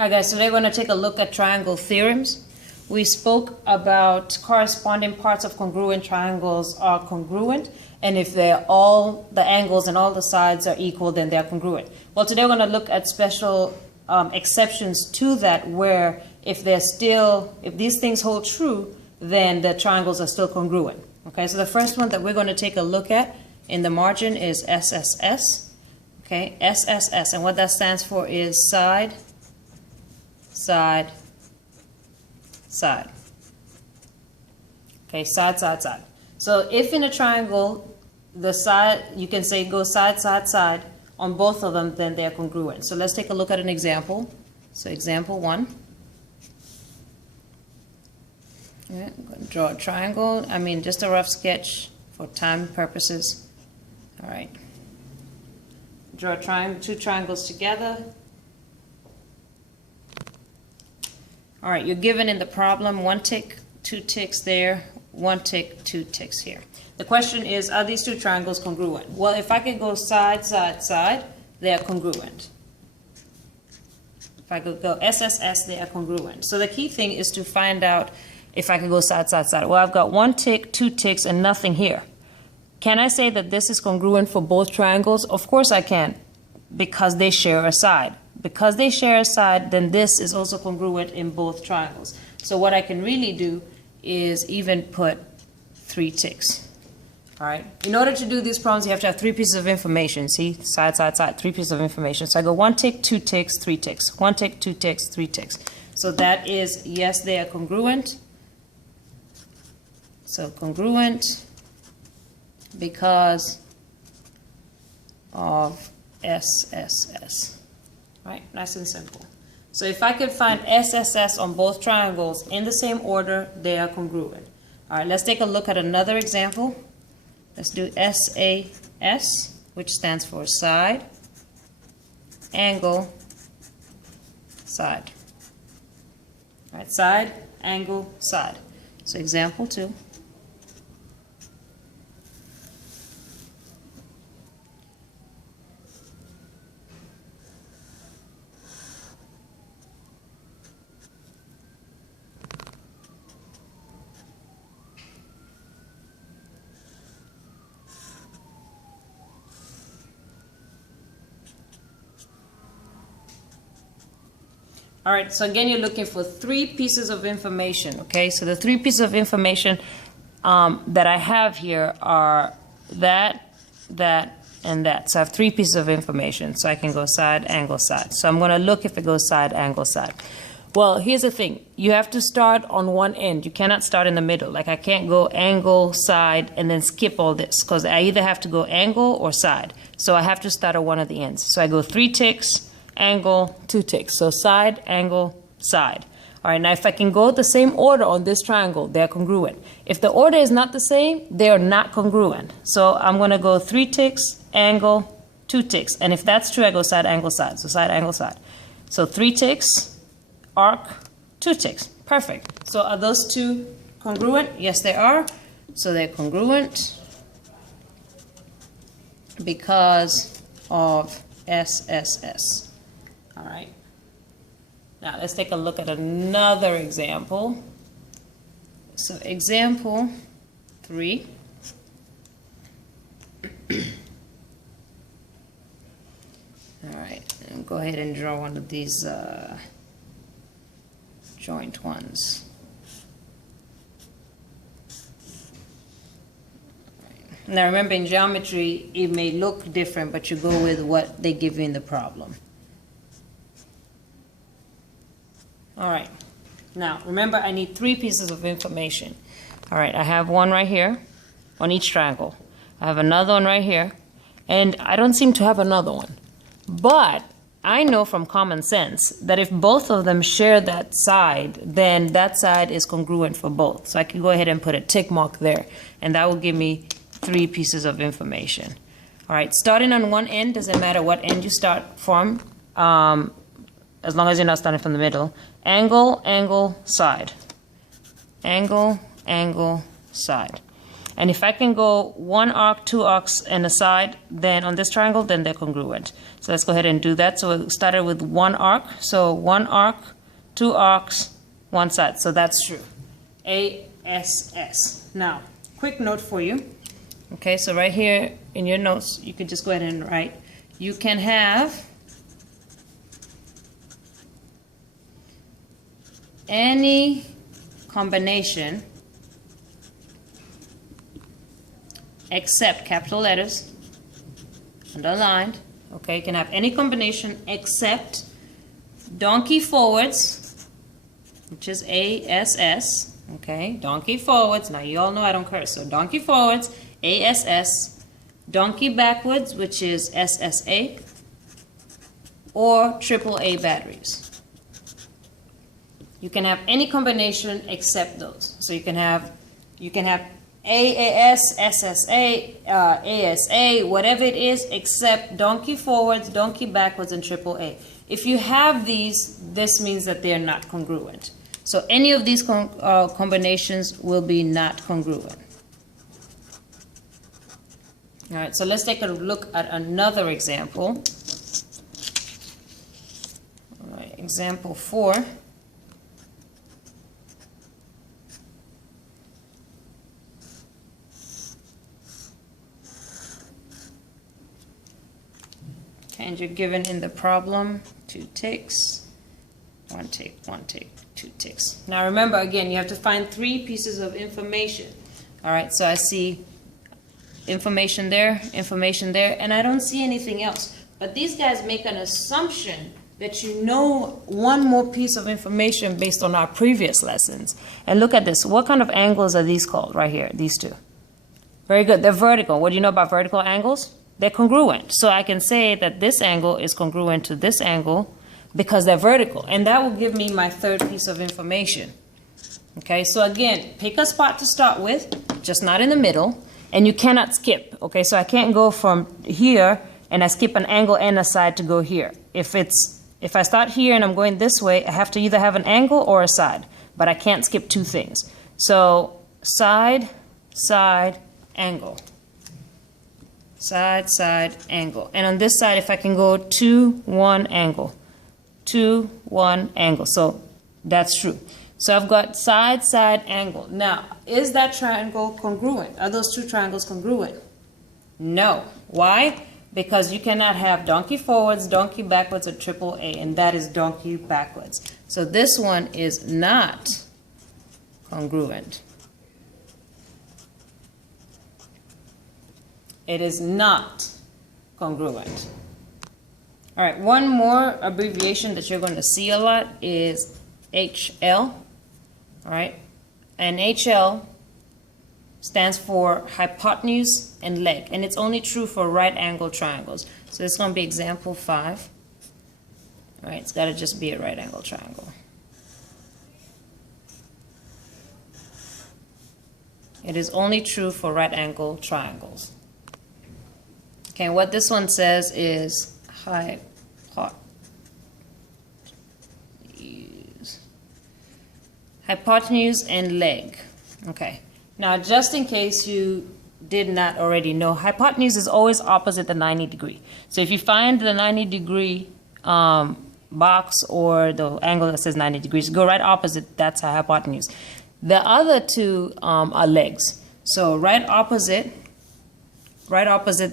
Hi guys, today we're going to take a look at triangle theorems. We spoke about corresponding parts of congruent triangles are congruent, and if they're all the angles and all the sides are equal, then they're congruent. Well, today we're going to look at special exceptions to that, where if these things hold true, then the triangles are still congruent. Okay, so the first one that we're going to take a look at in the margin is SSS. Okay, SSS, and what that stands for is side, side, side. Okay, side, side, side. So if in a triangle, the side, you can say go side, side, side on both of them, then they're congruent. So let's take a look at an example. So example 1. Yeah, I'm going to draw a triangle. I mean, just a rough sketch for time purposes. All right. Draw two triangles together. All right, you're given in the problem 1 tick, 2 ticks there, 1 tick, 2 ticks here. The question is, are these two triangles congruent? Well, if I could go side, side, side, they are congruent. If I could go SSS, they are congruent. So the key thing is to find out if I could go side, side, side. Well, I've got 1 tick, 2 ticks, and nothing here. Can I say that this is congruent for both triangles? Of course I can, because they share a side. Because they share a side, then this is also congruent in both triangles. So what I can really do is even put 3 ticks. All right. In order to do these problems, you have to have 3 pieces of information. See, side, side, side, 3 pieces of information. So I go 1 tick, 2 ticks, 3 ticks. 1 tick, 2 ticks, 3 ticks. So that is, yes, they are congruent. So congruent because of SSS. Right, nice and simple. So if I could find SSS on both triangles in the same order, they are congruent. All right, let's take a look at another example. Let's do SAS, which stands for side, angle, side. All right, side, angle, side. So example 2. All right, so again, you're looking for 3 pieces of information, okay? So the 3 pieces of information that I have here are that, and that. So I have 3 pieces of information. So I can go side, angle, side. So I'm going to look if it goes side, angle, side. Well, here's the thing. You have to start on one end. You cannot start in the middle. Like I can't go angle, side, and then skip all this, because I either have to go angle or side. So I have to start at one of the ends. So I go 3 ticks, angle, 2 ticks. So side, angle, side. All right, now if I can go the same order on this triangle, they're congruent. If the order is not the same, they are not congruent. So I'm going to go 3 ticks, angle, 2 ticks. And if that's true, I go side, angle, side. So side, angle, side. So 3 ticks, arc, 2 ticks. Perfect. So are those two congruent? Yes, they are. So they're congruent because of SSS. All right. Now let's take a look at another example. So example 3. All right, and go ahead and draw one of these joint ones. Now remember, in geometry, it may look different, but you go with what they give you in the problem. All right. Now, remember, I need 3 pieces of information. All right, I have one right here on each triangle. I have another one right here, and I don't seem to have another one. But I know from common sense that if both of them share that side, then that side is congruent for both. So I can go ahead and put a tick mark there, and that will give me 3 pieces of information. All right, starting on one end, doesn't matter what end you start from, as long as you're not starting from the middle. Angle, angle, side. Angle, angle, side. And if I can go one arc, two arcs, and a side, then on this triangle, then they're congruent. So let's go ahead and do that. So we started with one arc. So one arc, two arcs, one side. So that's true. ASS. Now, quick note for you. Okay, so right here in your notes, you could just go ahead and write, you can have any combination except capital letters, underlined. Okay, you can have any combination except donkey forwards, which is ASS. Okay, donkey forwards. Now you all know I don't curse, so donkey forwards, ASS, donkey backwards, which is SSA, or AAA batteries. You can have any combination except those. So you can have AAS, SSA, ASA, whatever it is, except donkey forwards, donkey backwards, and AAA. If you have these, this means that they are not congruent. So any of these combinations will be not congruent. All right, so let's take a look at another example. All right, example 4. And you're given in the problem 2 ticks, 1 tick, 1 tick, 2 ticks. Now remember, again, you have to find 3 pieces of information. All right, so I see information there, and I don't see anything else. But these guys make an assumption that you know one more piece of information based on our previous lessons. And look at this. What kind of angles are these called right here, these two? Very good. They're vertical. What do you know about vertical angles? They're congruent. So I can say that this angle is congruent to this angle because they're vertical. And that will give me my 3rd piece of information. Okay, so again, pick a spot to start with, just not in the middle. And you cannot skip. Okay, so I can't go from here and I skip an angle and a side to go here. If I start here and I'm going this way, I have to either have an angle or a side. But I can't skip 2 things. So side, side, angle. Side, side, angle. And on this side, if I can go 2, 1, angle. 2, 1, angle. So that's true. So I've got side, side, angle. Now, is that triangle congruent? Are those 2 triangles congruent? No. Why? Because you cannot have donkey forwards, donkey backwards, or AAA, and that is donkey backwards. So this one is not congruent. It is not congruent. All right, one more abbreviation that you're going to see a lot is HL. All right, and HL stands for hypotenuse and leg, and it's only true for right angle triangles. So it's going to be example 5. All right, it's got to just be a right angle triangle. It is only true for right angle triangles. Okay, what this one says is hypotenuse and leg. Okay, now just in case you did not already know, hypotenuse is always opposite the 90 degree. So if you find the 90 degree box or the angle that says 90 degrees, go right opposite, that's a hypotenuse. The other 2 are legs. So right opposite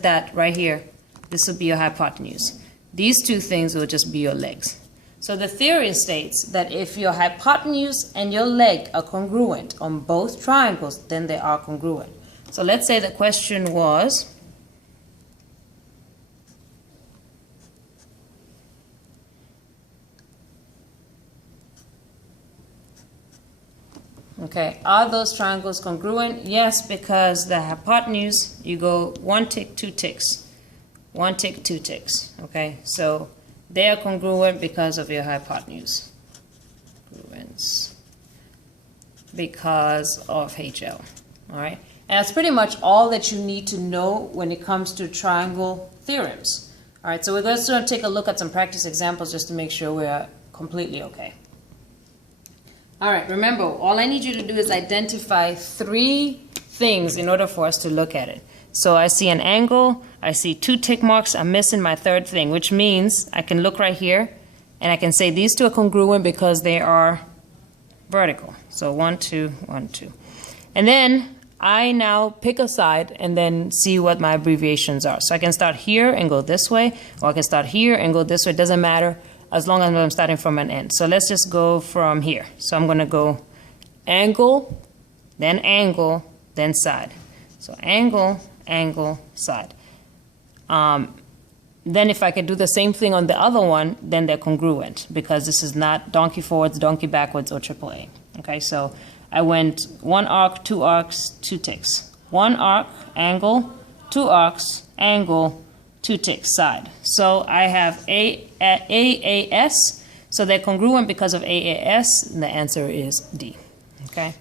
that right here, this will be your hypotenuse. These 2 things will just be your legs. So the theory states that if your hypotenuse and your leg are congruent on both triangles, then they are congruent. So let's say the question was, okay, are those triangles congruent? Yes, because the hypotenuse, you go 1 tick, 2 ticks. 1 tick, 2 ticks. Okay, so they are congruent because of your hypotenuse. Congruence because of HL. All right, and that's pretty much all that you need to know when it comes to triangle theorems. All right, so we're just going to take a look at some practice examples just to make sure we're completely okay. All right, remember, all I need you to do is identify 3 things in order for us to look at it. So I see an angle, I see 2 tick marks, I'm missing my third thing, which means I can look right here and I can say these two are congruent because they are vertical. So 1, 2, 1, 2. And then I now pick a side and then see what my abbreviations are. So I can start here and go this way, or I can start here and go this way. It doesn't matter as long as I'm starting from an end. So let's just go from here. So I'm going to go angle, then side. So angle, angle, side. Then if I could do the same thing on the other one, then they're congruent because this is not donkey forwards, donkey backwards, or AAA. Okay, so I went 1 arc, 2 arcs, 2 ticks. 1 arc, angle, 2 arcs, angle, 2 ticks, side. So I have AAS, so they're congruent because of AAS, and the answer is D. Okay.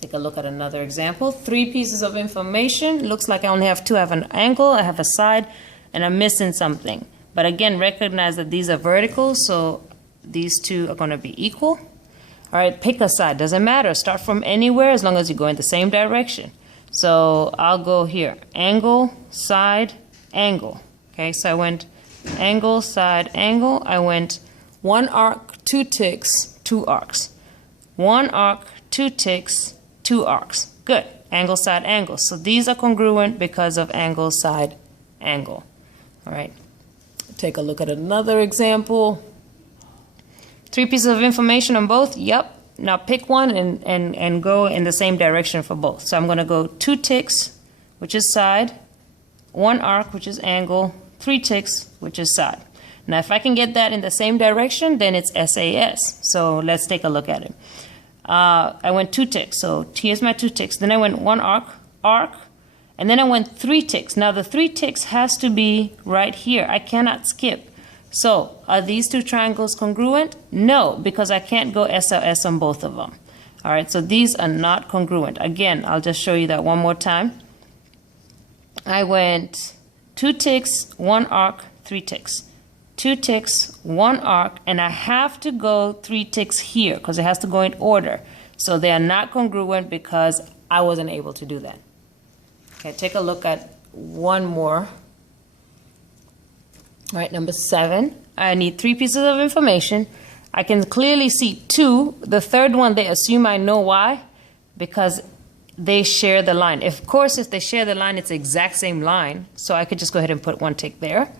Take a look at another example. 3 pieces of information. Looks like I only have 2. I have an angle, I have a side, and I'm missing something. But again, recognize that these are vertical, so these two are going to be equal. All right, pick a side. Doesn't matter. Start from anywhere as long as you go in the same direction. So I'll go here. Angle, side, angle. Okay, so I went angle, side, angle. I went 1 arc, 2 ticks, 2 arcs. 1 arc, 2 ticks, 2 arcs. Good. Angle, side, angle. So these are congruent because of angle, side, angle. All right. Take a look at another example. 3 pieces of information on both. Yep. Now pick one and go in the same direction for both. So I'm going to go 2 ticks, which is side, 1 arc, which is angle, 3 ticks, which is side. Now if I can get that in the same direction, then it's SAS. So let's take a look at it. I went 2 ticks, so here's my 2 ticks. Then I went 1 arc, and then I went 3 ticks. Now the 3 ticks has to be right here. I cannot skip. So are these 2 triangles congruent? No, because I can't go SLS on both of them. All right, so these are not congruent. Again, I'll just show you that one more time. I went 2 ticks, 1 arc, 3 ticks. 2 ticks, 1 arc, and I have to go 3 ticks here because it has to go in order. So they are not congruent because I wasn't able to do that. Okay, take a look at one more. All right, number 7. I need 3 pieces of information. I can clearly see 2. The third one, they assume I know why, because they share the line. Of course, if they share the line, it's the exact same line. So I could just go ahead and put 1 tick there.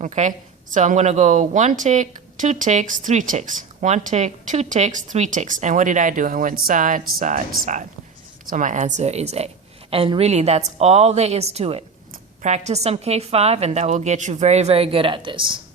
Okay, so I'm going to go 1 tick, 2 ticks, 3 ticks. 1 tick, 2 ticks, 3 ticks. And what did I do? I went side, side, side. So my answer is A. And really, that's all there is to it. Practice some K5, and that will get you very, very good at this.